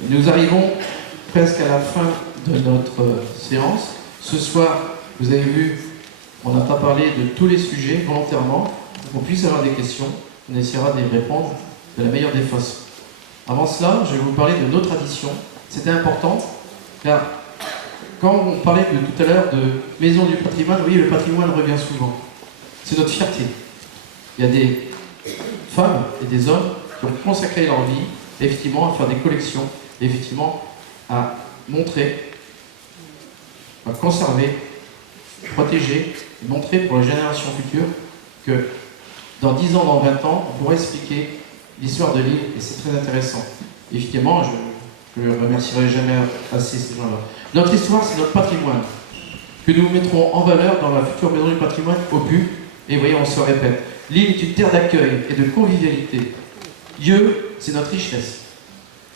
Nous arrivons presque à la fin de notre séance. Ce soir, vous avez vu, on n'a pas parlé de tous les sujets volontairement, pour qu'on puisse avoir des questions. On essaiera de les répondre de la meilleure des façons. Avant cela, je vais vous parler de nos traditions. C'était important, car quand on parlait de tout à l'heure de maison du patrimoine, oui, le patrimoine revient souvent. C'est notre fierté. Il y a des femmes et des hommes qui ont consacré leur vie, effectivement, à faire des collections, effectivement, à montrer, à conserver, protéger, et montrer pour les générations futures que dans 10 ans, dans 20 ans, on pourra expliquer l'histoire de l'île, et c'est très intéressant. Évidemment, je ne remercierai jamais assez ces gens-là. Notre histoire, c'est notre patrimoine, que nous mettrons en valeur dans la future maison du patrimoine au but, et vous voyez, on se répète. L'île est une terre d'accueil et de convivialité. Dieu, c'est notre richesse.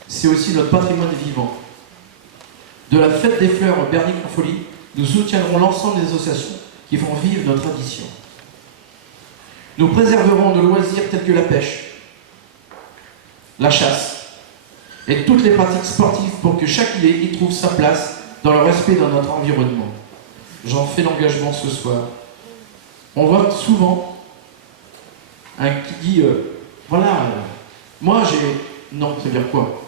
C'est aussi notre patrimoine vivant. De la fête des fleurs au Bernic en folie, nous soutiendrons l'ensemble des associations qui font vivre notre tradition. Nous préserverons nos loisirs tels que la pêche, la chasse et toutes les pratiques sportives pour que chaque îlet y trouve sa place dans le respect de notre environnement. J'en fais l'engagement ce soir. On voit souvent qui dit voilà, moi j'ai... Non, ça veut dire quoi?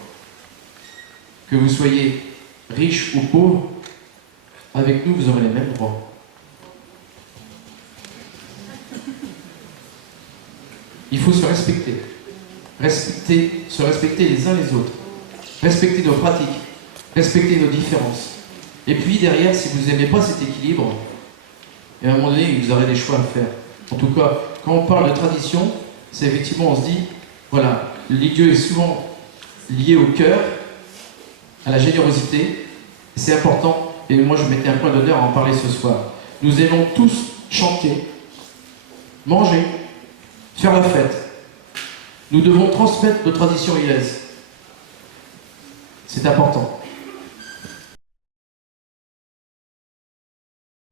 Que vous soyez riche ou pauvre, avec nous vous aurez les mêmes droits. Il faut se respecter. Se respecter les uns les autres. Respecter nos pratiques. Respecter nos différences. Et puis derrière, si vous n'aimez pas cet équilibre, et à un moment donné, vous aurez des choix à faire. En tout cas, quand on parle de tradition, c'est effectivement, on se dit, voilà, Dieu est souvent lié au cœur, à la générosité, et c'est important, et moi je mettais un point d'honneur à en parler ce soir. Nous aimons tous chanter, manger, faire la fête. Nous devons transmettre nos traditions ilaises. C'est important.